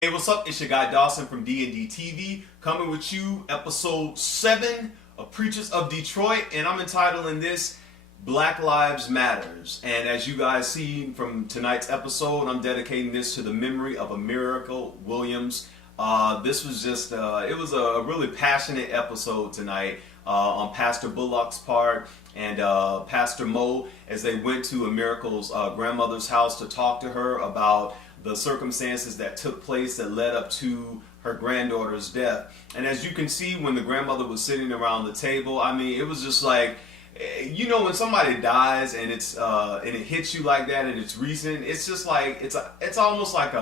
Hey, what's up? It's your guy Dawson from D&D TV, coming with you episode 7 of Preachers of Detroit, and I'm entitling this Black Lives Matters. And as you guys see from tonight's episode, I'm dedicating this to the memory of America Williams. This was just, it was a really passionate episode tonight on Pastor Bullock's part and Pastor Mo as they went to America's grandmother's house to talk to her about the circumstances that took place that led up to her granddaughter's death. And as you can see, when the grandmother was sitting around the table, I mean, it was just like, you know, when somebody dies and it's and it hits you like that and it's recent, it's just like it's almost like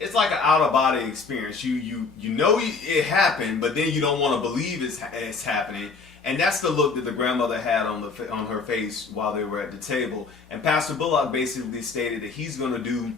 it's like an out of body experience. You know it happened, but then you don't want to believe it's happening. And that's the look that the grandmother had on her face while they were at the table. And Pastor Bullock basically stated that he's going to do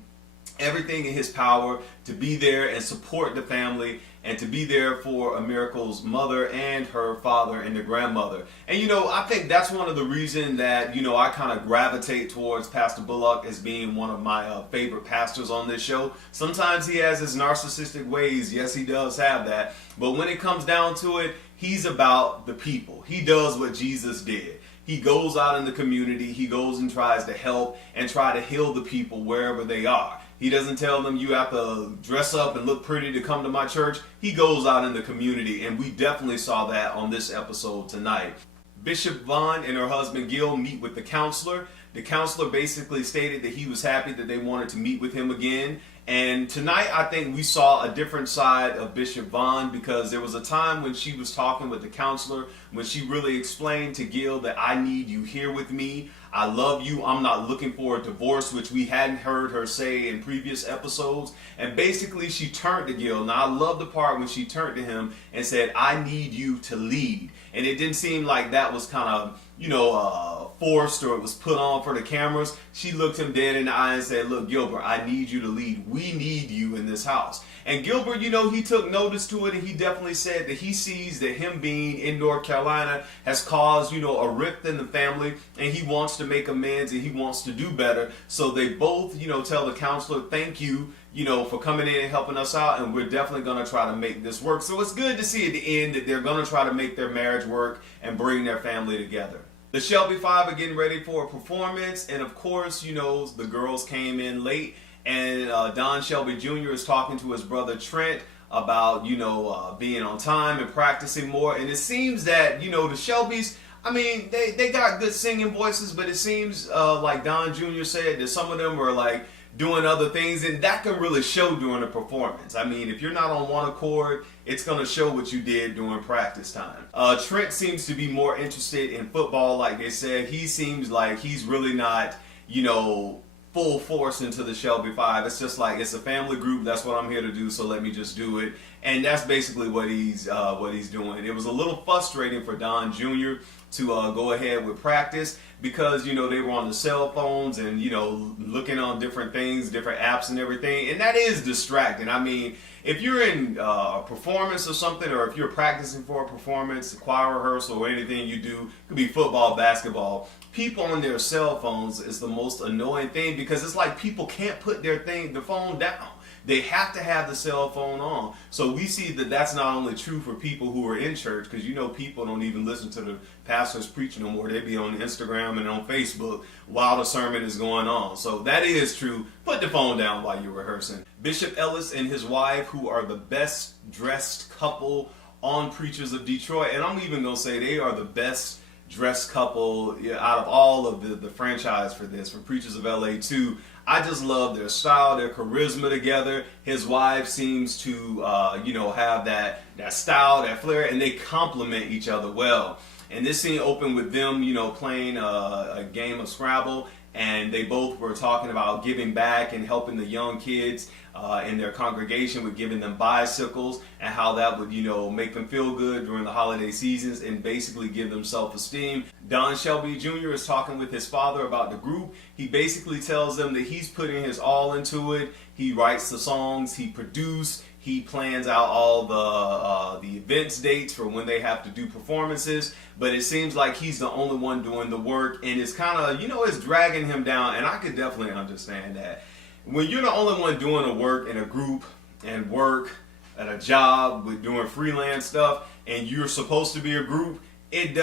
everything in his power to be there and support the family and to be there for Miracle's mother and her father and the grandmother. And you know, I think that's one of the reasons that, you know, I kind of gravitate towards Pastor Bullock as being one of my favorite pastors on this show. Sometimes he has his narcissistic ways. Yes, he does have that. But when it comes down to it, he's about the people. He does what Jesus did. He goes out in the community, he goes and tries to help and try to heal the people wherever they are. He doesn't tell them you have to dress up and look pretty to come to my church. He goes out in the community, and we definitely saw that on this episode tonight. Bishop Vaughn and her husband Gil meet with the counselor. The counselor basically stated that he was happy that they wanted to meet with him again. And tonight, I think we saw a different side of Bishop Vaughn, because there was a time when she was talking with the counselor, when she really explained to Gil that I need you here with me. I love you. I'm not looking for a divorce, which we hadn't heard her say in previous episodes. And basically, she turned to Gil. Now, I love the part when she turned to him and said, I need you to lead. And it didn't seem like that was kind of, you know, forced or it was put on for the cameras. She looked him dead in the eye and said, look, Gilbert, I need you to lead. We need you in this house. And Gilbert, you know, he took notice to it, and he definitely said that he sees that him being in North Carolina has caused, you know, a rift in the family, and he wants to make amends and he wants to do better. So they both, you know, tell the counselor, thank you, you know, for coming in and helping us out, and we're definitely going to try to make this work. So it's good to see at the end that they're going to try to make their marriage work and bring their family together. The Shelby Five are getting ready for a performance, and of course, you know, the girls came in late, and Don Shelby Jr. is talking to his brother Trent about, you know, being on time and practicing more. And it seems that, you know, the Shelbys, I mean, they got good singing voices, but it seems like Don Jr. said that some of them are like doing other things, and that can really show during a performance. I mean, if you're not on one accord, it's going to show what you did during practice time. Trent seems to be more interested in football, like they said. He seems like he's really not, you know, full force into the Shelby Five. It's just like, it's a family group. That's what I'm here to do, so let me just do it. And that's basically what he's doing. It was a little frustrating for Don Jr. to go ahead with practice, because, you know, they were on the cell phones and, you know, looking on different things, different apps and everything, and that is distracting. I mean, if you're in a performance or something, or if you're practicing for a performance, a choir rehearsal, or anything you do, it could be football, basketball, people on their cell phones is the most annoying thing, because it's like people can't put the phone down. They have to have the cell phone on. So we see that that's not only true for people who are in church, because, you know, people don't even listen to the pastors preach no more. They be on Instagram and on Facebook while the sermon is going on. So that is true. Put the phone down while you're rehearsing. Bishop Ellis and his wife, who are the best dressed couple on Preachers of Detroit, and I'm even going to say they are the best dressed couple out of all of the franchise for Preachers of LA 2. I just love their style, their charisma together. His wife seems to, you know, have that style, that flair, and they complement each other well. And this scene opened with them, you know, playing a game of Scrabble, and they both were talking about giving back and helping the young kids in their congregation with giving them bicycles, and how that would, you know, make them feel good during the holiday seasons and basically give them self-esteem. Don Shelby Jr. is talking with his father about the group. He basically tells them that he's putting his all into it. He writes the songs, he produces, he plans out all the events dates for when they have to do performances, but it seems like he's the only one doing the work, and it's kind of, you know, it's dragging him down, and I could definitely understand that. When you're the only one doing the work in a group, and work at a job with doing freelance stuff, and you're supposed to be a group, it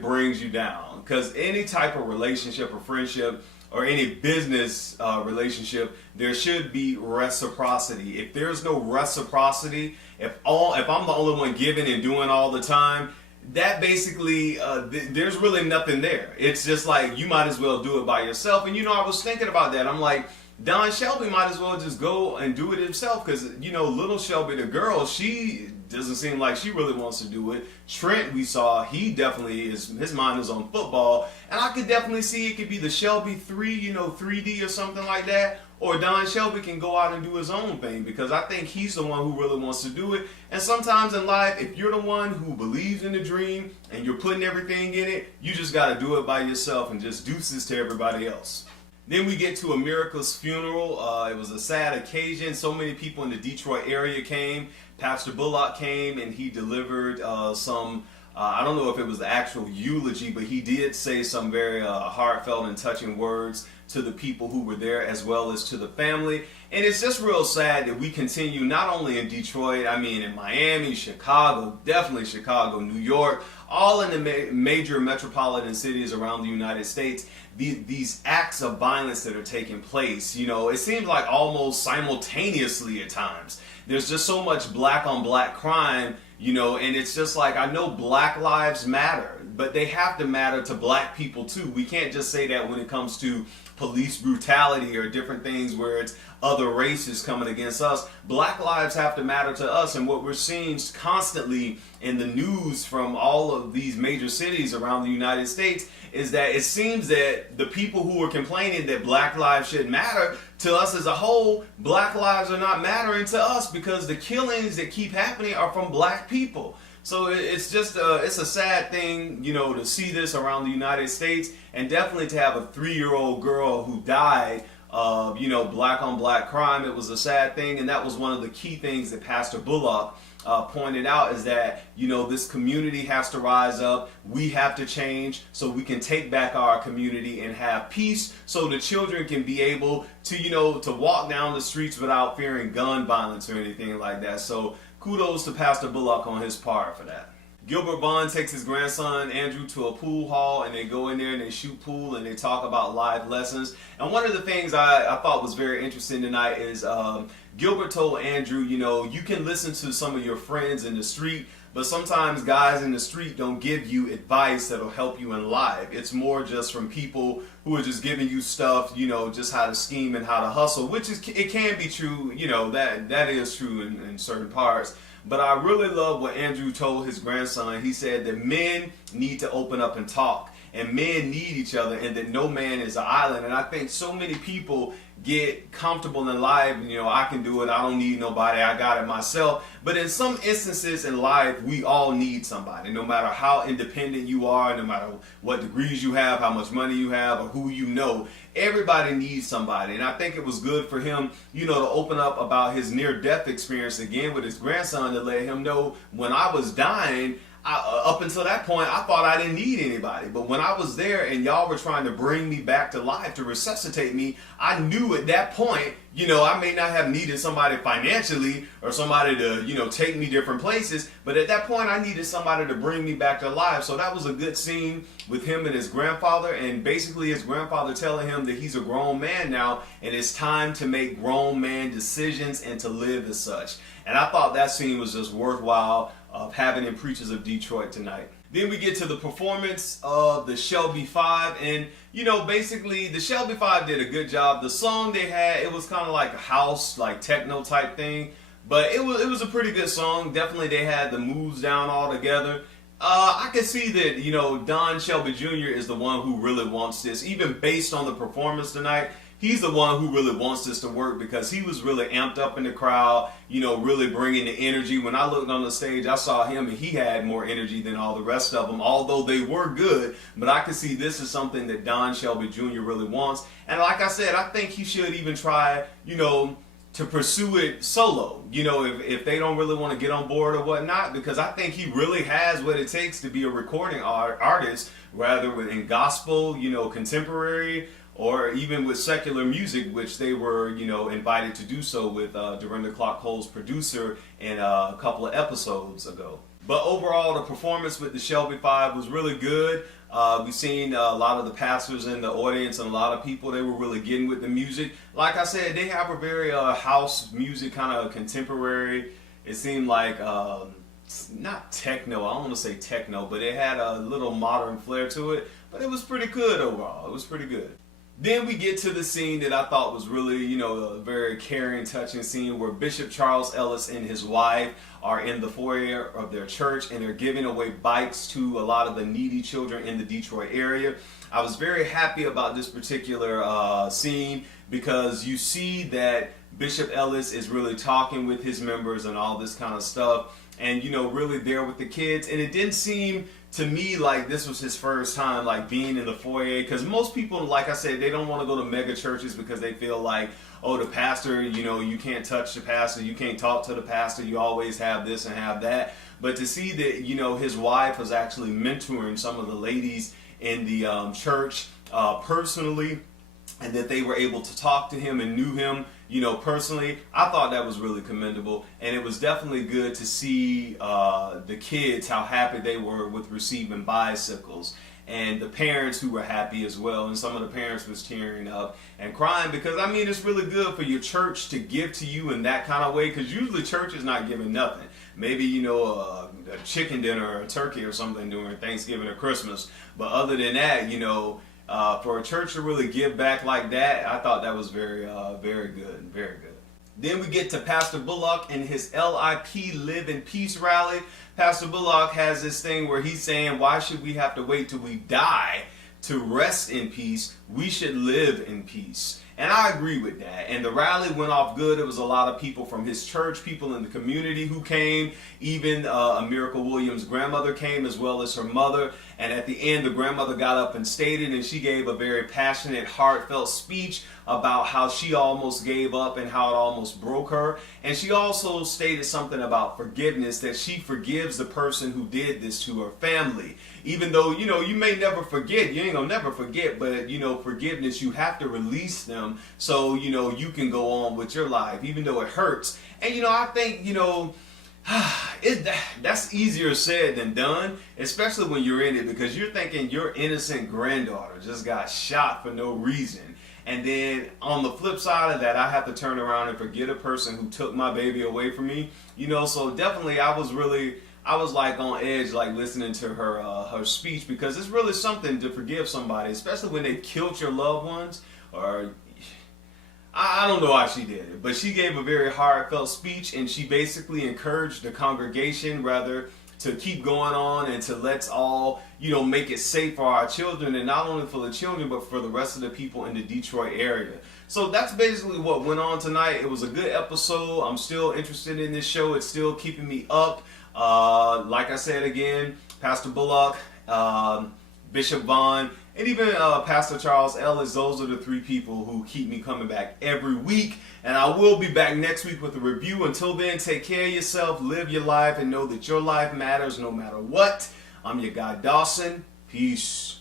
brings you down. Because any type of relationship or friendship or any business relationship, there should be reciprocity. If there's no reciprocity, if I'm the only one giving and doing all the time, that basically there's really nothing there. It's just like you might as well do it by yourself. And I was thinking about that. I'm like, Don Shelby might as well just go and do it himself, because little Shelby, the girl, she doesn't seem like she really wants to do it. Trent, we saw, he definitely his mind is on football, and I could definitely see it could be the Shelby 3, 3D or something like that, or Don Shelby can go out and do his own thing, because I think he's the one who really wants to do it. And sometimes in life, if you're the one who believes in the dream and you're putting everything in it, you just got to do it by yourself and just deuces to everybody else. Then we get to America's funeral. It was a sad occasion. So many people in the Detroit area came. Pastor Bullock came and he delivered some, I don't know if it was the actual eulogy, but he did say some very heartfelt and touching words to the people who were there, as well as to the family. And it's just real sad that we continue, not only in Detroit, I mean in Miami, Chicago, definitely Chicago, New York, all in the major metropolitan cities around the United States, these acts of violence that are taking place. It seems like almost simultaneously at times. There's just so much black on black crime, and it's just like, I know Black Lives Matter, but they have to matter to black people too. We can't just say that when it comes to police brutality or different things where it's other races coming against us. Black lives have to matter to us, and what we're seeing constantly in the news from all of these major cities around the United States is that it seems that the people who are complaining that black lives should matter to us as a whole, black lives are not mattering to us, because the killings that keep happening are from black people. So it's just it's a sad thing, to see this around the United States, and definitely to have a 3-year-old girl who died of, black on black crime. It was a sad thing, and that was one of the key things that Pastor Bullock pointed out, is that, this community has to rise up. We have to change so we can take back our community and have peace, so the children can be able to, to walk down the streets without fearing gun violence or anything like that. So kudos to Pastor Bullock on his part for that. Gilbert Bond takes his grandson Andrew to a pool hall, and they go in there and they shoot pool and they talk about life lessons. And one of the things I thought was very interesting tonight is Gilbert told Andrew, you can listen to some of your friends in the street, but sometimes guys in the street don't give you advice that'll help you in life. It's more just from people who are just giving you stuff, just how to scheme and how to hustle, which it can be true, that is true in certain parts. But I really love what Andrew told his grandson. He said that men need to open up and talk, and men need each other, and that no man is an island. And I think so many people get comfortable in life, I can do it, I don't need nobody, I got it myself. But in some instances in life, we all need somebody, no matter how independent you are, no matter what degrees you have, how much money you have, or who you know. Everybody needs somebody. And I think it was good for him, to open up about his near-death experience again with his grandson, to let him know, when I was dying, up until that point, I thought I didn't need anybody. But when I was there and y'all were trying to bring me back to life, to resuscitate me, I knew at that point, I may not have needed somebody financially or somebody to, take me different places. But at that point, I needed somebody to bring me back to life. So that was a good scene with him and his grandfather. And basically his grandfather telling him that he's a grown man now, and it's time to make grown man decisions and to live as such. And I thought that scene was just worthwhile of having in Preachers of Detroit tonight. Then we get to the performance of the Shelby Five, and basically the Shelby Five did a good job. The song they had, it was kind of like a house, like techno type thing, but it was a pretty good song. Definitely they had the moves down all together. I can see that, Don Shelby Jr. is the one who really wants this, even based on the performance tonight. He's the one who really wants this to work, because he was really amped up in the crowd, really bringing the energy. When I looked on the stage, I saw him and he had more energy than all the rest of them, although they were good. But I could see this is something that Don Shelby Jr. really wants. And like I said, I think he should even try, to pursue it solo, if they don't really want to get on board or whatnot, because I think he really has what it takes to be a recording artist, rather in gospel, contemporary, or even with secular music, which they were, invited to do so with Dorinda Clark Cole's producer in a couple of episodes ago. But overall, the performance with the Shelby Five was really good. We've seen a lot of the pastors in the audience and a lot of people, they were really getting with the music. Like I said, they have a very house music, kind of contemporary. It seemed like, not techno, I don't want to say techno, but it had a little modern flair to it. But it was pretty good overall. It was pretty good. Then we get to the scene that I thought was really, a very caring, touching scene where Bishop Charles Ellis and his wife are in the foyer of their church and they're giving away bikes to a lot of the needy children in the Detroit area. I was very happy about this particular scene because you see that Bishop Ellis is really talking with his members and all this kind of stuff, and really there with the kids. And it didn't seem to me like this was his first time like being in the foyer, because most people, like I said, they don't want to go to mega churches because they feel like, oh, the pastor, you can't touch the pastor, you can't talk to the pastor, you always have this and have that. But to see that his wife was actually mentoring some of the ladies in the church personally, and that they were able to talk to him and knew him personally, I thought that was really commendable. And it was definitely good to see the kids, how happy they were with receiving bicycles, and the parents who were happy as well. And some of the parents was tearing up and crying because, it's really good for your church to give to you in that kind of way, because usually church is not giving nothing. Maybe, a chicken dinner or a turkey or something during Thanksgiving or Christmas. But other than that, for a church to really give back like that, I thought that was very, very good, very good. Then we get to Pastor Bullock and his LIP Live in Peace rally. Pastor Bullock has this thing where he's saying, why should we have to wait till we die to rest in peace? We should live in peace. And I agree with that. And the rally went off good. It was a lot of people from his church, people in the community who came. Even Miracle Williams' grandmother came, as well as her mother. And at the end, the grandmother got up and stated, and she gave a very passionate, heartfelt speech about how she almost gave up and how it almost broke her. And she also stated something about forgiveness, that she forgives the person who did this to her family. Even though, you may never forget, you ain't gonna never forget, but, forgiveness, you have to release them so, you can go on with your life, even though it hurts. And, I think, that's easier said than done, especially when you're in it, because you're thinking your innocent granddaughter just got shot for no reason. And then on the flip side of that, I have to turn around and forget a person who took my baby away from me. So definitely I was like on edge, like listening to her speech, because it's really something to forgive somebody, especially when they killed your loved ones. Or I don't know how she did it, but she gave a very heartfelt speech, and she basically encouraged the congregation rather to keep going on and to let's all, make it safe for our children, and not only for the children, but for the rest of the people in the Detroit area. So that's basically what went on tonight. It was a good episode. I'm still interested in this show. It's still keeping me up. Like I said again, Pastor Bullock, Bishop Vaughn, and even Pastor Charles Ellis, those are the three people who keep me coming back every week. And I will be back next week with a review. Until then, take care of yourself, live your life, and know that your life matters no matter what. I'm your guy, Dawson. Peace.